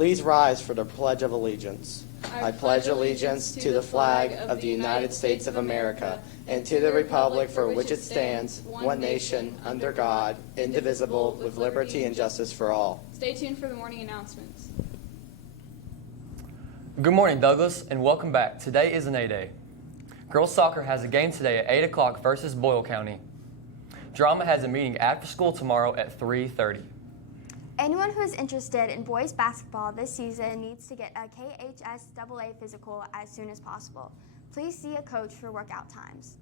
Please rise for the Pledge of Allegiance. I pledge allegiance to the flag of the United States of America and to the republic for which it stands, one nation, under God, indivisible, with liberty and justice for all. Stay tuned for the morning announcements. Good morning, Douglas, and welcome back. Today is an A-Day. Girls soccer has a game today at 8 o'clock versus Boyle County. Drama has a meeting after school tomorrow at 3:30. Anyone who is interested in boys basketball this season needs to get a KHS AA physical as soon as possible. Please see a coach for workout times.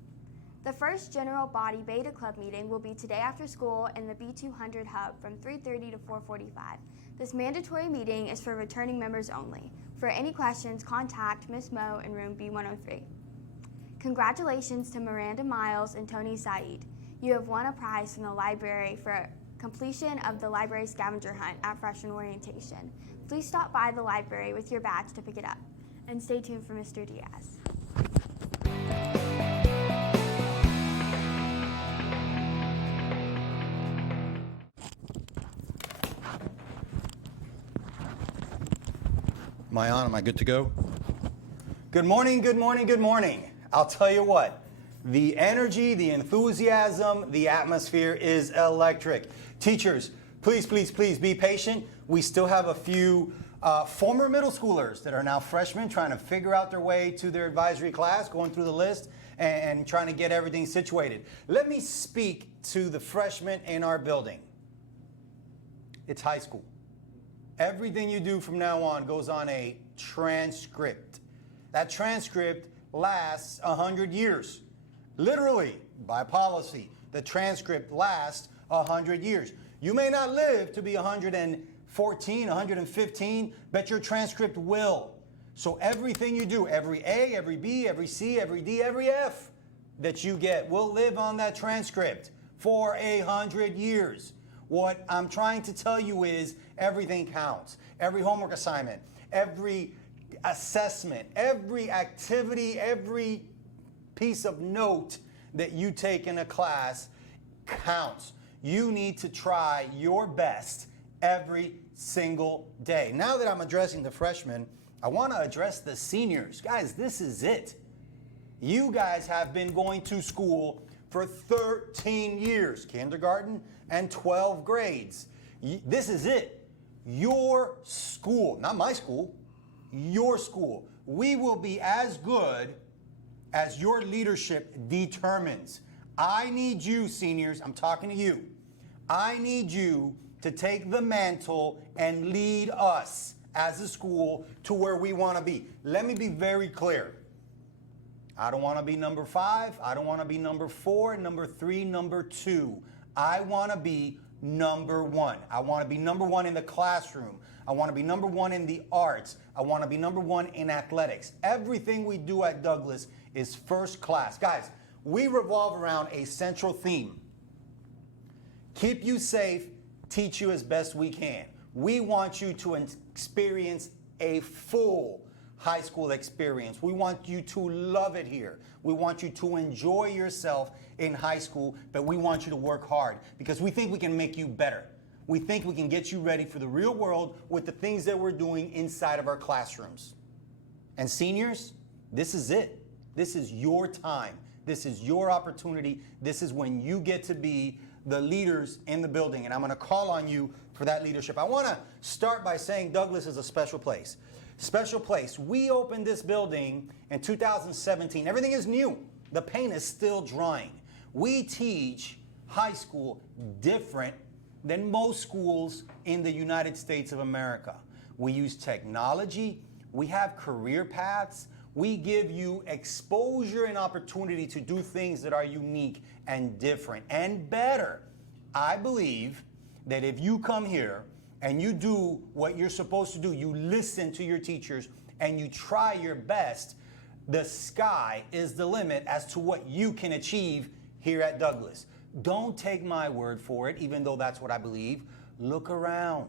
The first General Body Beta Club meeting will be today after school in the B200 Hub from 3:30 to 4:45. This mandatory meeting is for returning members only. For any questions, contact Ms. Moe in room B103. Congratulations to Miranda Miles and Tony Said. You have won a prize from the library for completion of the library scavenger hunt at freshman orientation. Please stop by the library with your badge to pick it up. And stay tuned for Mr. Diaz. Am I on? Am I good to go? Good morning, good morning, good morning. I'll tell you what, the energy, the enthusiasm, the atmosphere is electric. Teachers, please, please, please be patient. We still have a few former middle schoolers that are now freshmen trying to figure out their way to their advisory class, going through the list. and trying to get everything situated. Let me speak to the freshmen in our building. It's high school. Everything you do from now on goes on a transcript. That transcript lasts 100 years. Literally, by policy, the transcript lasts 100 years. You may not live to be 114, 115, but your transcript will. So everything you do, every A, every B, every C, every D, every F that you get will live on that transcript for 100 years. What I'm trying to tell you is everything counts. Every homework assignment, every assessment, every activity, every piece of note that you take in a class counts. You need to try your best every single day. Now that I'm addressing the freshmen, I want to address the seniors. Guys, this is it. You guys have been going to school for 13 years, kindergarten and 12 grades. This is it. Your school, not my school, your school. We will be as good as your leadership determines. I need you, seniors, I'm talking to you. I need you to take the mantle and lead us as a school to where we want to be. Let me be very clear. I don't want to be number 5. I don't want to be number 4, number 3, number 2. I want to be number 1. I want to be number 1 in the classroom. I want to be number 1 in the arts. I want to be number 1 in athletics. Everything we do at Douglas is first class. Guys, we revolve around a central theme. Keep you safe, teach you as best we can. We want you to experience a full high school experience. We want you to love it here. We want you to enjoy yourself in high school, but we want you to work hard because we think we can make you better. We think we can get you ready for the real world with the things that we're doing inside of our classrooms. And seniors, this is it. This is your time. This is your opportunity. This is when you get to be the leaders in the building, and I'm going to call on you for that leadership. I want to start by saying Douglas is a special place. Special place. We opened this building in 2017. Everything is new. The paint is still drying. We teach high school different than most schools in the United States of America. We use technology. We have career paths. We give you exposure and opportunity to do things that are unique and different and better. I believe that if you come here and you do what you're supposed to do, you listen to your teachers and you try your best, the sky is the limit as to what you can achieve here at Douglas. Don't take my word for it, even though that's what I believe. Look around.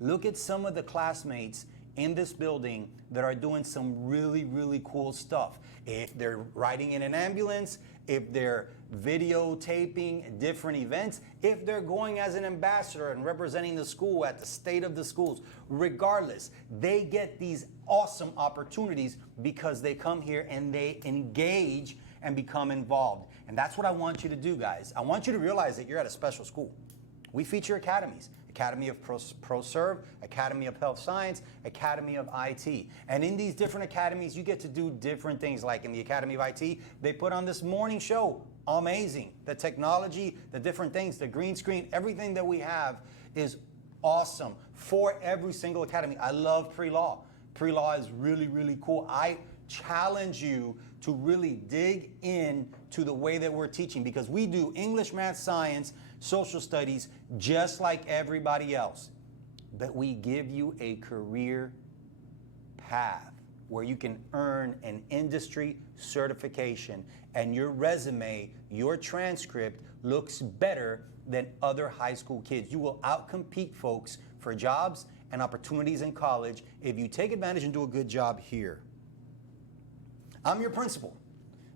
Look at some of the classmates in this building that are doing some really, really cool stuff. If they're riding in an ambulance, if they're videotaping different events, if they're going as an ambassador and representing the school at the State of the Schools, regardless, they get these awesome opportunities because they come here and they engage and become involved. And that's what I want you to do, guys. I want you to realize that you're at a special school. We feature academies. Academy of ProServe, Academy of Health Science, Academy of IT. And in these different academies, you get to do different things. Like in the Academy of IT, they put on this morning show. Amazing. The technology, the different things, the green screen, everything that we have is awesome for every single academy. I love pre-law. Pre-law is really, really cool. I challenge you to really dig in to the way that we're teaching because we do English, math, science, social studies just like everybody else. But we give you a career path where you can earn an industry certification and your resume, your transcript looks better than other high school kids. You will outcompete folks for jobs and opportunities in college if you take advantage and do a good job here. I'm your principal.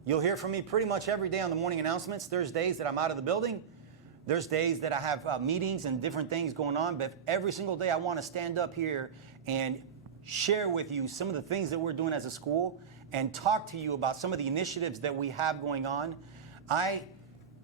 You'll hear from me pretty much every day on the morning announcements. There's days that I'm out of the building. There's days that I have meetings and different things going on, but every single day I want to stand up here and share with you some of the things that we're doing as a school and talk to you about some of the initiatives that we have going on.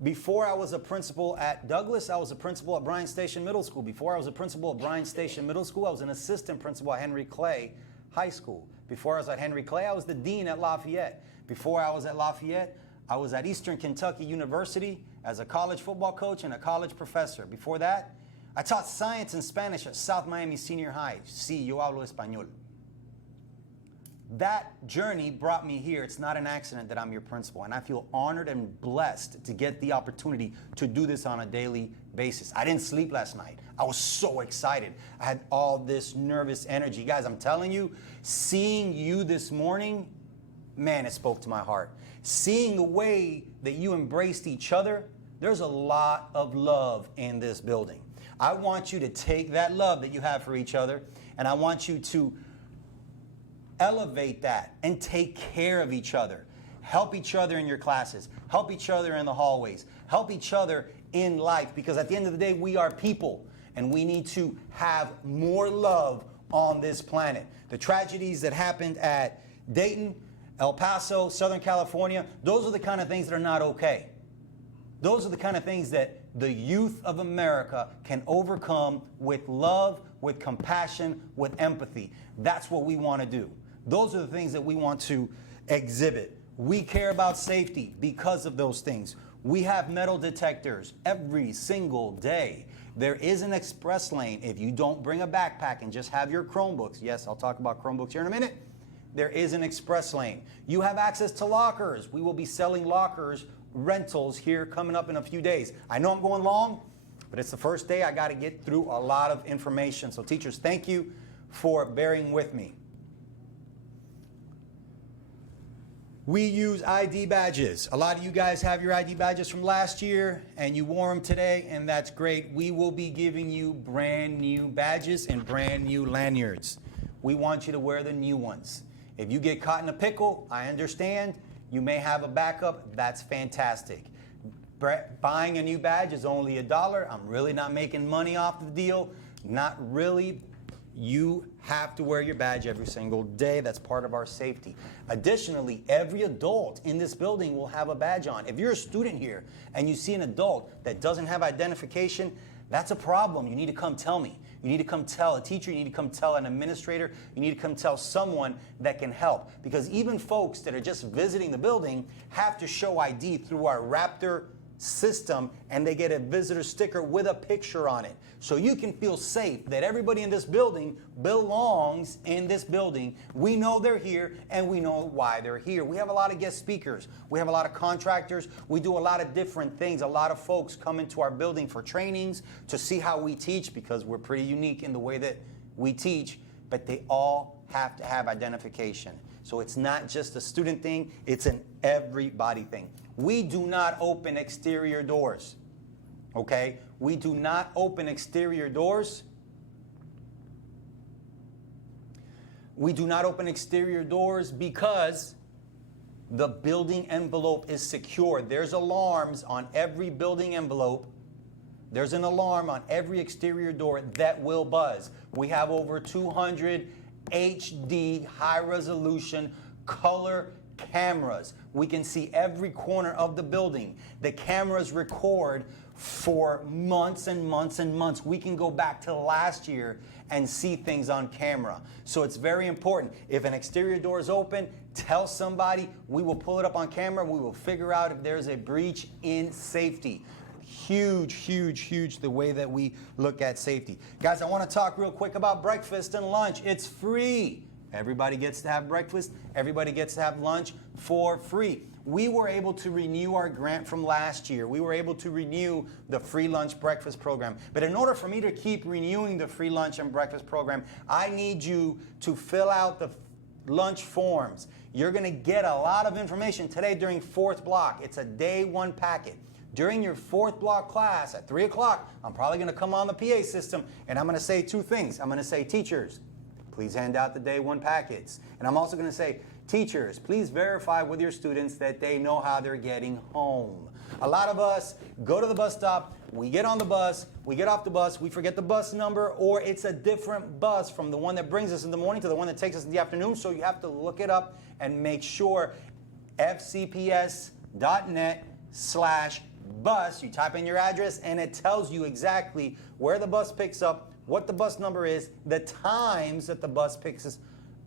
Before I was a principal at Douglas, I was a principal at Bryan Station Middle School. Before I was a principal at Bryan Station Middle School, I was an assistant principal at Henry Clay High School. Before I was at Henry Clay, I was the dean at Lafayette. Before I was at Lafayette, I was at Eastern Kentucky University as a college football coach and a college professor. Before that, I taught science and Spanish at South Miami Senior High. Sí, yo hablo español. That journey brought me here. It's not an accident that I'm your principal, and I feel honored and blessed to get the opportunity to do this on a daily basis. I didn't sleep last night. I was so excited. I had all this nervous energy. Guys, I'm telling you, seeing you this morning, man, it spoke to my heart. Seeing the way that you embraced each other, there's a lot of love in this building. I want you to take that love that you have for each other, and I want you to elevate that and take care of each other. Help each other in your classes. Help each other in the hallways. Help each other in life, because at the end of the day, we are people, and we need to have more love on this planet. The tragedies that happened at Dayton, El Paso, Southern California, those are the kind of things that are not okay. Those are the kind of things that the youth of America can overcome with love, with compassion, with empathy. That's what we want to do. Those are the things that we want to exhibit. We care about safety because of those things. We have metal detectors every single day. There is an express lane. If you don't bring a backpack and just have your Chromebooks, yes, I'll talk about Chromebooks here in a minute, there is an express lane. You have access to lockers. We will be selling lockers rentals here coming up in a few days. I know I'm going long, but it's the first day. I got to get through a lot of information. So teachers, thank you for bearing with me. We use ID badges. A lot of you guys have your ID badges from last year and you wore them today, and that's great. We will be giving you brand new badges and brand new lanyards. We want you to wear the new ones. If you get caught in a pickle, I understand. You may have a backup. That's fantastic. Buying a new badge is only $1. I'm really not making money off the deal. Not really. You have to wear your badge every single day. That's part of our safety. Additionally, every adult in this building will have a badge on. If you're a student here and you see an adult that doesn't have identification, that's a problem. You need to come tell me. You need to come tell a teacher. You need to come tell an administrator. You need to come tell someone that can help. Because even folks that are just visiting the building have to show ID through our Raptor system, and they get a visitor sticker with a picture on it. So you can feel safe that everybody in this building belongs in this building. We know they're here, and we know why they're here. We have a lot of guest speakers. We have a lot of contractors. We do a lot of different things. A lot of folks come into our building for trainings to see how we teach, because we're pretty unique in the way that we teach, but they all have to have identification. So it's not just a student thing, it's an everybody thing. We do not open exterior doors, okay? We do not open exterior doors. We do not open exterior doors because the building envelope is secure. There's alarms on every building envelope. There's an alarm on every exterior door that will buzz. We have over 200 HD high-resolution color cameras. We can see every corner of the building. The cameras record for months and months and months. We can go back to last year and see things on camera. So it's very important. If an exterior door is open, tell somebody. We will pull it up on camera. We will figure out if there's a breach in safety. Huge, huge, huge the way that we look at safety. Guys, I want to talk real quick about breakfast and lunch. It's free. Everybody gets to have breakfast. Everybody gets to have lunch for free. We were able to renew our grant from last year. We were able to renew the free lunch breakfast program. But in order for me to keep renewing the free lunch and breakfast program, I need you to fill out the lunch forms. You're going to get a lot of information today during fourth block. It's a day one packet. During your fourth block class at 3 o'clock, I'm probably going to come on the PA system and I'm going to say two things. I'm going to say, teachers, please hand out the day one packets. And I'm also going to say, teachers, please verify with your students that they know how they're getting home. A lot of us go to the bus stop, we get on the bus, we get off the bus, we forget the bus number, or it's a different bus from the one that brings us in the morning to the one that takes us in the afternoon. So you have to look it up and make sure fcps.net/bus. You type in your address and it tells you exactly where the bus picks up, what the bus number is, the times that the bus picks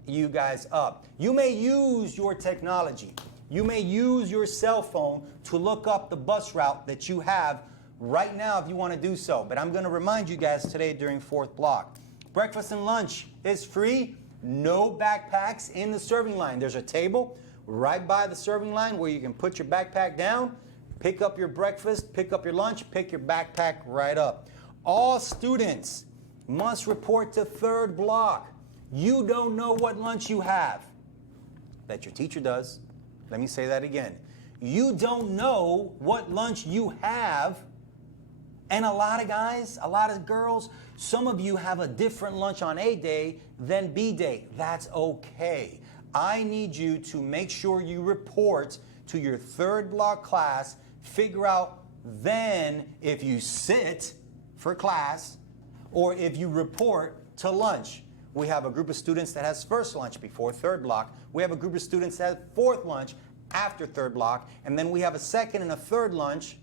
you guys up. You may use your technology. You may use your cell phone to look up the bus route that you have right now if you want to do so. But I'm going to remind you guys today during fourth block. Breakfast and lunch is free. No backpacks in the serving line. There's a table right by the serving line where you can put your backpack down, pick up your breakfast, pick up your lunch, pick your backpack right up. All students must report to third block. You don't know what lunch you have. That your teacher does. Let me say that again. You don't know what lunch you have. And a lot of guys, a lot of girls, some of you have a different lunch on A day than B day. That's okay. I need you to make sure you report to your third block class, figure out then if you sit for class or if you report to lunch. We have a group of students that has first lunch before third block. We have a group of students that have fourth lunch after third block. And then we have a second and a third lunch,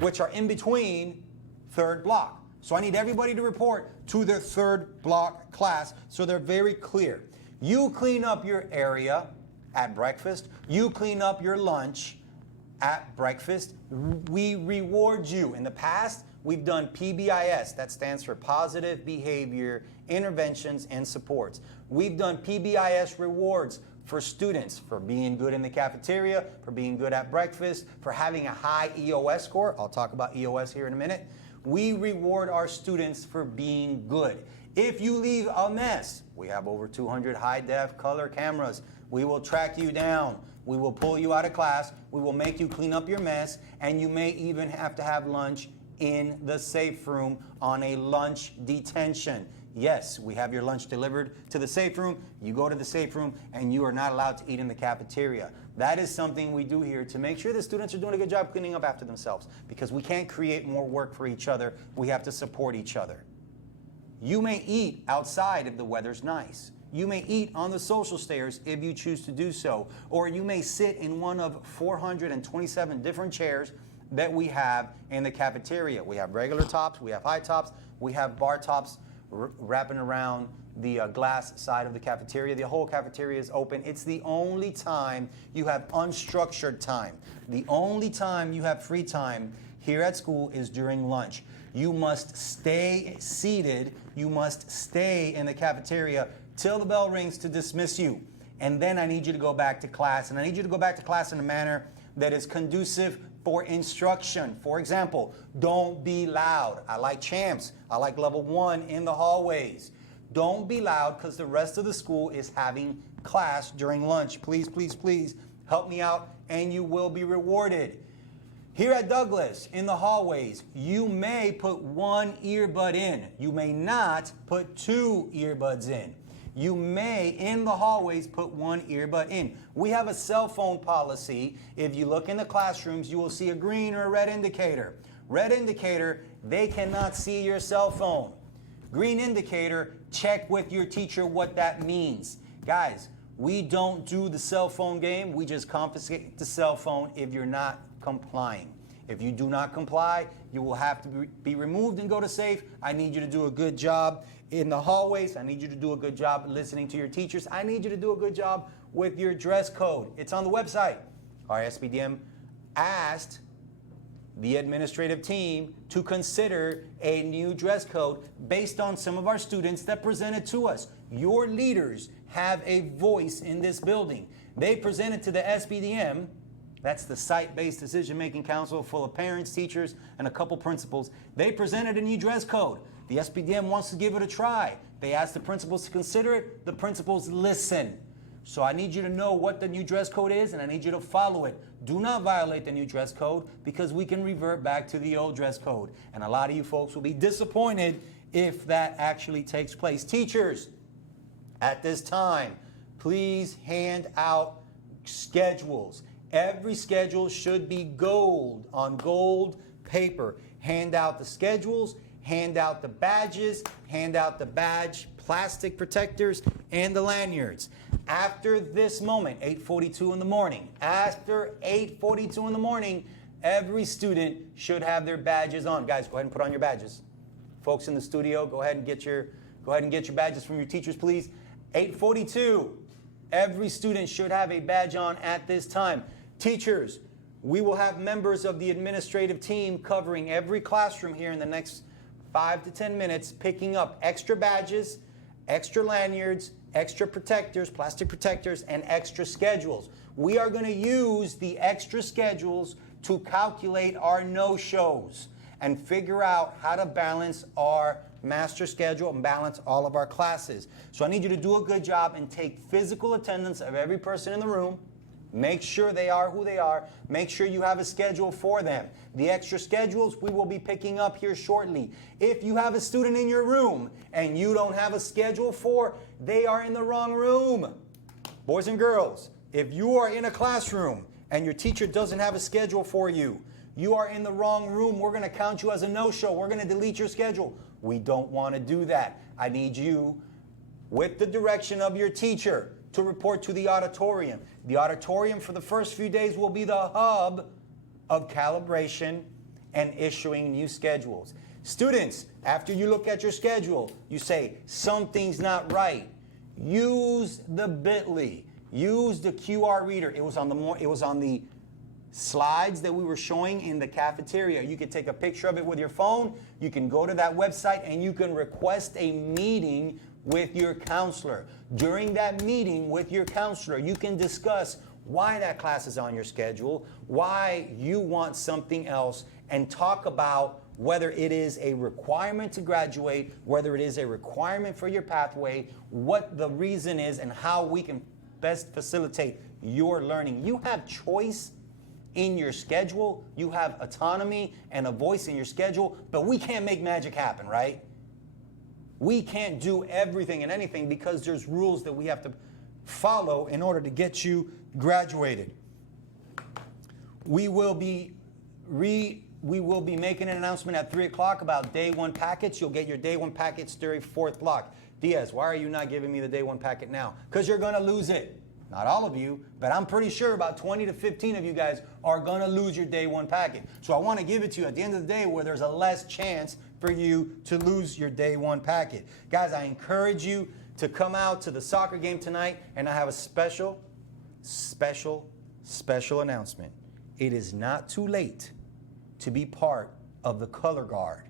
which are in between third block. So I need everybody to report to their third block class so they're very clear. You clean up your area at breakfast. You clean up your lunch at breakfast. We reward you. In the past, we've done PBIS. That stands for Positive Behavior Interventions and Supports. We've done PBIS rewards for students for being good in the cafeteria, for being good at breakfast, for having a high EOS score. I'll talk about EOS here in a minute. We reward our students for being good. If you leave a mess, we have over 200 high-def color cameras. We will track you down. We will pull you out of class. We will make you clean up your mess, and you may even have to have lunch in the safe room on a lunch detention. Yes, we have your lunch delivered to the safe room. You go to the safe room, and you are not allowed to eat in the cafeteria. That is something we do here to make sure the students are doing a good job cleaning up after themselves, because we can't create more work for each other. We have to support each other. You may eat outside if the weather's nice. You may eat on the social stairs if you choose to do so. Or you may sit in one of 427 different chairs that we have in the cafeteria. We have regular tops, we have high tops, we have bar tops wrapping around the glass side of the cafeteria. The whole cafeteria is open. It's the only time you have unstructured time. The only time you have free time here at school is during lunch. You must stay seated. You must stay in the cafeteria till the bell rings to dismiss you. And then I need you to go back to class. And I need you to go back to class in a manner that is conducive for instruction. For example, don't be loud. I like champs. I like level 1 in the hallways. Don't be loud because the rest of the school is having class during lunch. Please, please, please help me out and you will be rewarded. Here at Douglas, in the hallways, you may put one earbud in. You may not put 2 earbuds in. You may, in the hallways, put 1 earbud in. We have a cell phone policy. If you look in the classrooms, you will see a green or a red indicator. Red indicator, they cannot see your cell phone. Green indicator, check with your teacher what that means. Guys, we don't do the cell phone game. We just confiscate the cell phone if you're not complying. If you do not comply, you will have to be removed and go to safe. I need you to do a good job in the hallways. I need you to do a good job listening to your teachers. I need you to do a good job with your dress code. It's on the website. Our SPDM asked the administrative team to consider a new dress code based on some of our students that presented to us. Your leaders have a voice in this building. They presented to the SPDM. That's the Site-Based Decision-Making Council, full of parents, teachers, and a couple principals. They presented a new dress code. The SPDM wants to give it a try. They asked the principals to consider it. The principals listen. So I need you to know what the new dress code is, and I need you to follow it. Do not violate the new dress code because we can revert back to the old dress code. And a lot of you folks will be disappointed if that actually takes place. Teachers, at this time, please hand out schedules. Every schedule should be gold on gold paper. Hand out the schedules, hand out the badges, hand out the badge plastic protectors, and the lanyards. After this moment, 8:42 in the morning, after 8:42 in the morning, every student should have their badges on. Guys, go ahead and put on your badges. Folks in the studio, go ahead and get your badges from your teachers, please. 8:42. Every student should have a badge on at this time. Teachers, we will have members of the administrative team covering every classroom here in the next 5 to 10 minutes, picking up extra badges, extra lanyards, extra protectors, plastic protectors, and extra schedules. We are going to use the extra schedules to calculate our no-shows and figure out how to balance our master schedule and balance all of our classes. So I need you to do a good job and take physical attendance of every person in the room. Make sure they are who they are. Make sure you have a schedule for them. The extra schedules we will be picking up here shortly. If you have a student in your room and you don't have a schedule for, they are in the wrong room. Boys and girls, if you are in a classroom and your teacher doesn't have a schedule for you, you are in the wrong room. We're going to count you as a no-show. We're going to delete your schedule. We don't want to do that. I need you, with the direction of your teacher, to report to the auditorium. The auditorium for the first few days will be the hub of calibration and issuing new schedules. Students, after you look at your schedule, you say, something's not right. Use the bit.ly. Use the QR reader. It was on the slides that we were showing in the cafeteria. You can take a picture of it with your phone. You can go to that website and you can request a meeting with your counselor. During that meeting with your counselor, you can discuss why that class is on your schedule, why you want something else, and talk about whether it is a requirement to graduate, whether it is a requirement for your pathway, what the reason is, and how we can best facilitate your learning. You have choice in your schedule, you have autonomy and a voice in your schedule, but we can't make magic happen, right? We can't do everything and anything because there's rules that we have to follow in order to get you graduated. We will be making an announcement at 3 o'clock about day one packets. You'll get your day one packets during 4th block. Diaz, why are you not giving me the day one packet now? Because you're going to lose it. Not all of you, but I'm pretty sure about 20 to 15 of you guys are going to lose your day one packet. So I want to give it to you at the end of the day where there's a less chance for you to lose your day one packet. Guys, I encourage you to come out to the soccer game tonight, and I have a special announcement. It is not too late to be part of the Color Guard.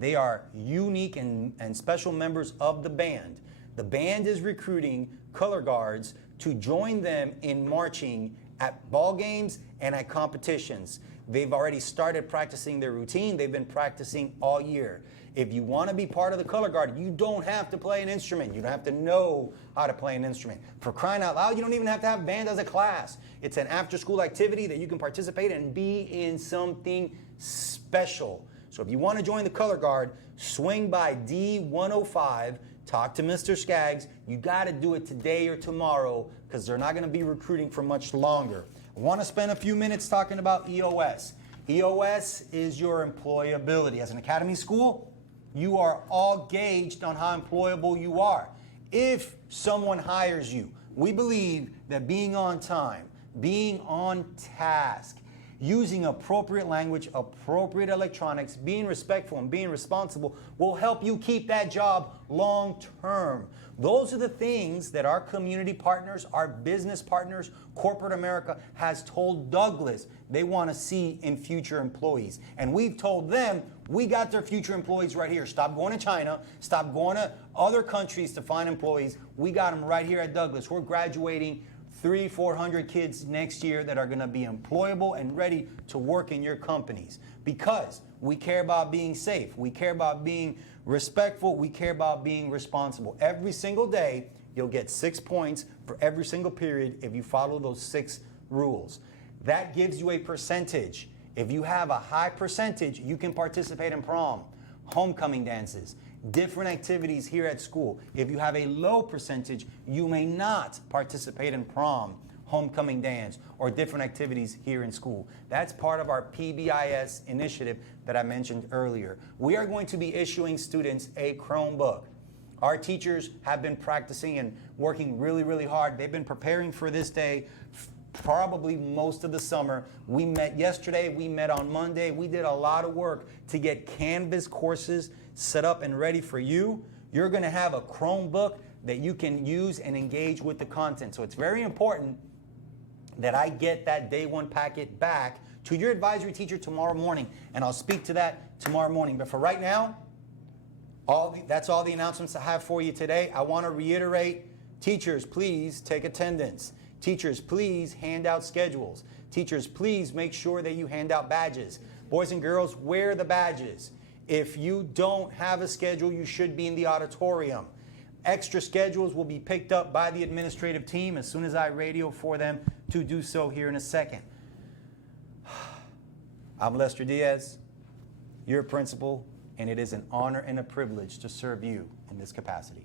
They are unique and special members of the band. The band is recruiting Color Guards to join them in marching at ball games and at competitions. They've already started practicing their routine. They've been practicing all year. If you want to be part of the Color Guard, you don't have to play an instrument. You don't have to know how to play an instrument. For crying out loud, you don't even have to have band as a class. It's an after-school activity that you can participate and be in something special. So if you want to join the Color Guard, swing by D105, talk to Mr. Skaggs. You got to do it today or tomorrow because they're not going to be recruiting for much longer. I want to spend a few minutes talking about EOS. EOS is your employability. As an academy school, you are all gauged on how employable you are. If someone hires you, we believe that being on time, being on task, using appropriate language, appropriate electronics, being respectful and being responsible will help you keep that job long term. Those are the things that our community partners, our business partners, corporate America has told Douglas they want to see in future employees. And we've told them we got their future employees right here. Stop going to China. Stop going to other countries to find employees. We got them right here at Douglas. We're graduating 300-400 kids next year that are going to be employable and ready to work in your companies because we care about being safe. We care about being respectful. We care about being responsible. Every single day, you'll get 6 points for every single period if you follow those 6 rules. That gives you a percentage. If you have a high percentage, you can participate in prom, homecoming dances, different activities here at school. If you have a low percentage, you may not participate in prom, homecoming dance, or different activities here in school. That's part of our PBIS initiative that I mentioned earlier. We are going to be issuing students a Chromebook. Our teachers have been practicing and working really, really hard. They've been preparing for this day probably most of the summer. We met yesterday, we met on Monday. We did a lot of work to get Canvas courses set up and ready for you. You're going to have a Chromebook that you can use and engage with the content. So it's very important that I get that day one packet back to your advisory teacher tomorrow morning, and I'll speak to that tomorrow morning. But for right now, that's all the announcements I have for you today. I want to reiterate, teachers, please take attendance. Teachers, please hand out schedules. Teachers, please make sure that you hand out badges. Boys and girls, wear the badges. If you don't have a schedule, you should be in the auditorium. Extra schedules will be picked up by the administrative team as soon as I radio for them to do so here in a second. I'm Lester Diaz, your principal, and it is an honor and a privilege to serve you in this capacity.